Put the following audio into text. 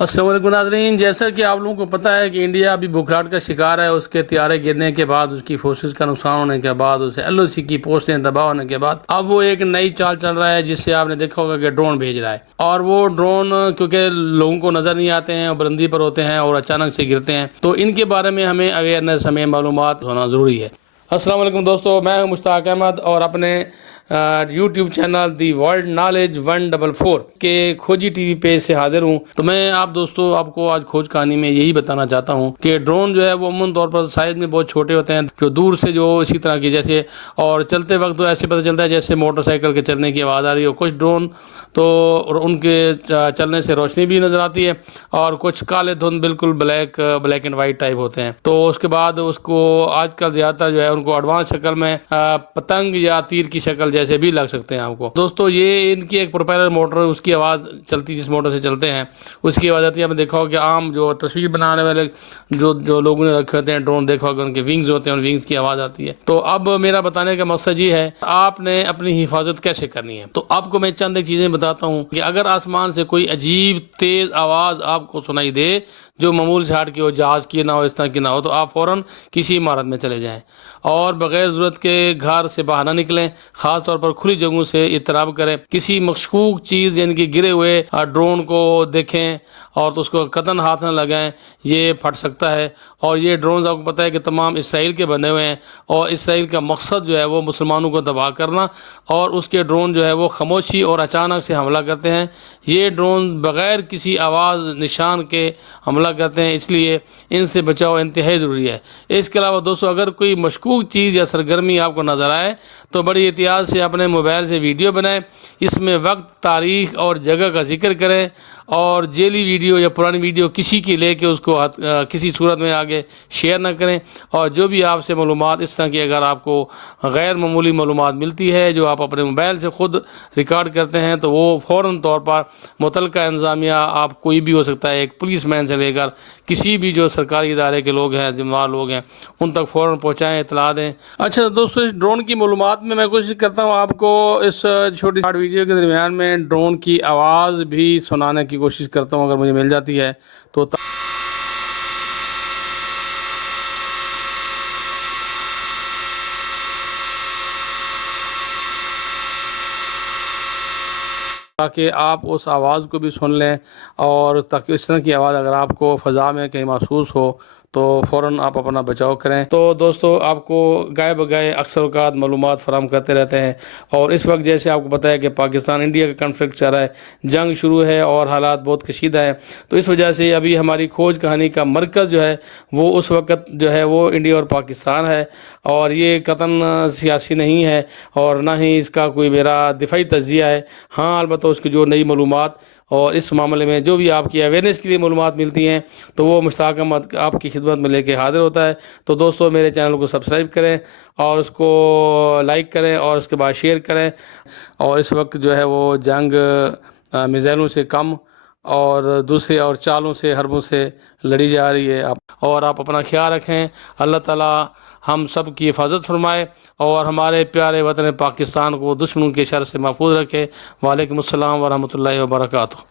السلام علیکم ناظرین، جیسا کہ آپ لوگوں کو پتہ ہے کہ انڈیا ابھی بکھراٹ کا شکار ہے۔ اس کے طیارے گرنے کے بعد، اس کی فورسز کا نقصان ہونے کے بعد، اسے LOC کی پوسٹیں تباہ ہونے کے بعد اب وہ ایک نئی چال چل رہا ہے، جس سے آپ نے دیکھا ہوگا کہ ڈرون بھیج رہا ہے۔ اور وہ ڈرون کیونکہ لوگوں کو نظر نہیں آتے ہیں اور بلندی پر ہوتے ہیں اور اچانک سے گرتے ہیں، تو ان کے بارے میں ہمیں اویئرنیس، ہمیں معلومات ہونا ضروری ہے۔ السلام علیکم دوستو، میں ہوں مشتاق احمد اور اپنے یوٹیوب چینل دی ورلڈ نالج 144 کے کھوجی ٹی وی پیج سے حاضر ہوں۔ تو میں آپ کو آج کھوج کہانی میں یہی بتانا چاہتا ہوں کہ ڈرون جو ہے وہ عموماً طور پر سائز میں بہت چھوٹے ہوتے ہیں، جو دور سے جو اسی طرح کی جیسے، اور چلتے وقت تو ایسے پتہ چلتا ہے جیسے موٹر سائیکل کے چلنے کی آواز آ رہی ہو۔ کچھ ڈرون تو ان کے چلنے سے روشنی بھی نظر آتی ہے، اور کچھ کالے دھند بالکل بلیک اینڈ وائٹ ٹائپ ہوتے ہیں۔ تو اس کے بعد اس کو آج کل زیادہ تر جو ہے ان کو ایڈوانس شکل میں پتنگ یا تیر کی شکل جیسے بھی لگ سکتے ہیں آپ کو۔ دوستو یہ ان کی ایک پروپیلر موٹر، اس کی آواز چلتی، جس موٹر سے چلتے ہیں اس کی آواز آتی ہے۔ آپ نے دیکھا ہوگا کہ عام جو تصویر بنانے والے جو لوگوں نے رکھے ہوتے ہیں ڈرون، دیکھا ہوگا ان کے ونگز ہوتے ہیں، ان ونگز کی آواز آتی ہے۔ تو اب میرا بتانے کا مقصد یہ ہے آپ نے اپنی حفاظت کیسے کرنی ہے۔ تو آپ کو میں چند ایک چیزیں بتاتا ہوں کہ اگر آسمان سے کوئی عجیب تیز آواز آپ کو سنائی دے جو معمول سے ہٹ کے ہو، جہاز کی نہ ہو، اس طرح کی نہ ہو، تو آپ فوراً کسی عمارت میں چلے جائیں اور بغیر ضرورت کے گھر سے باہر نہ نکلیں۔ خاص طور پر کھلی جگہوں سے اجتناب کریں۔ کسی مشکوک چیز یعنی کہ گرے ہوئے ڈرون کو دیکھیں اور تو اس کو قطعاً ہاتھ نہ لگائیں، یہ پھٹ سکتا ہے۔ اور یہ ڈرونز آپ کو پتہ ہے کہ تمام اسرائیل کے بنے ہوئے ہیں، اور اسرائیل کا مقصد جو ہے وہ مسلمانوں کو تباہ کرنا، اور اس کے ڈرون جو ہے وہ خاموشی اور اچانک سے حملہ کرتے ہیں۔ یہ ڈرون بغیر کسی آواز نشان کے حملہ کرتے ہیں، اس لیے ان سے بچاؤ انتہائی ضروری ہے۔ اس کے علاوہ دوستو، اگر کوئی مشکوک چیز یا سرگرمی آپ کو نظر آئے تو بڑی احتیاط سے اپنے موبائل سے ویڈیو بنائیں، اس میں وقت، تاریخ اور جگہ کا ذکر کریں، اور جعلی ویڈیو یا پرانی ویڈیو کسی کی لے کے اس کو کسی صورت میں آگے شیئر نہ کریں۔ اور جو بھی آپ سے معلومات اس طرح کی اگر آپ کو غیر معمولی معلومات ملتی ہے جو آپ اپنے موبائل سے خود ریکارڈ کرتے ہیں، تو وہ فوراً طور پر متعلقہ انتظامیہ، آپ کوئی بھی ہو سکتا ہے، ایک پولیس مین سے لے کر کسی بھی جو سرکاری ادارے کے لوگ ہیں، ذمہ دار لوگ ہیں، ان تک فوراً پہنچائیں، اطلاع دیں۔ اچھا دوستو، اس ڈرون کی معلومات میں کوشش کرتا ہوں آپ کو اس چھوٹی سی ویڈیو کے درمیان میں ڈرون کی آواز بھی سنانے کی کوشش کرتا ہوں، اگر مجھے مل جاتی ہے تو تاکہ آپ اس آواز کو بھی سن لیں، اور تاکہ اس طرح کی آواز اگر آپ کو فضا میں کہیں محسوس ہو تو فوراً آپ اپنا بچاؤ کریں۔ تو دوستو، آپ کو گائے بگائے اکثر اوقات معلومات فراہم کرتے رہتے ہیں، اور اس وقت جیسے آپ کو پتہ ہے کہ پاکستان انڈیا کا کنفلکٹ چل رہا ہے، جنگ شروع ہے اور حالات بہت کشیدہ ہیں، تو اس وجہ سے ابھی ہماری کھوج کہانی کا مرکز جو ہے وہ اس وقت جو ہے وہ انڈیا اور پاکستان ہے، اور یہ قطعاً سیاسی نہیں ہے اور نہ ہی اس کا کوئی میرا دفاعی تجزیہ ہے۔ ہاں البتہ اس کی جو نئی معلومات اور اس معاملے میں جو بھی آپ کی اویئرنیس کے لیے معلومات ملتی ہیں تو وہ مشتاق احمد آپ کی خدمت میں لے کے حاضر ہوتا ہے۔ تو دوستو، میرے چینل کو سبسکرائب کریں اور اس کو لائک کریں اور اس کے بعد شیئر کریں۔ اور اس وقت جو ہے وہ جنگ میزائلوں سے کم اور دوسرے اور چالوں سے، حربوں سے لڑی جا رہی ہے، اور آپ اپنا خیال رکھیں۔ اللہ تعالیٰ ہم سب کی حفاظت فرمائے اور ہمارے پیارے وطن پاکستان کو دشمنوں کے شر سے محفوظ رکھے۔ وعلیکم السلام ورحمۃ اللہ وبرکاتہ۔